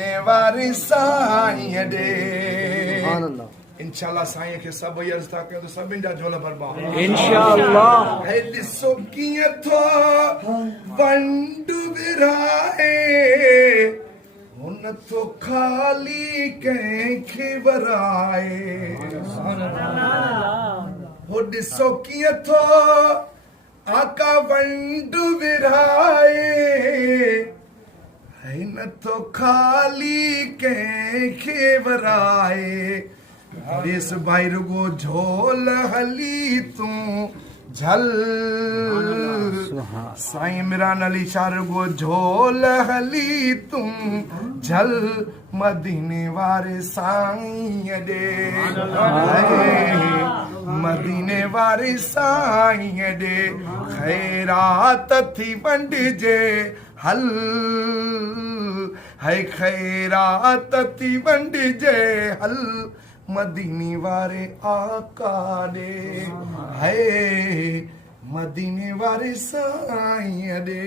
मदीने वारे साईं ॾे इंशाल्लाह साईं खे सभु अर्ज़ था कयो त सभिनि जा झोला बरबाद इंशाल्लाह। हे ॾिसो कीअं थो वंड विराए हुन तो खाली कंहिंखे वराए हो ॾिसो कीअं थो आका वंड विराए है न तो खाली कंहिंखे वराए देस भाई रुगो झोल हली तूं झल साईं मिरान अली शाह रुगो झोल हली तूं झल मदीने वारे साईं ॾे मदीने वारे साईं ॾे खैरात थी वंडिजे हल है खैरात थी वंडिजे हल मदीने वारे आका ॾे है मदीने वारे साईं ॾे।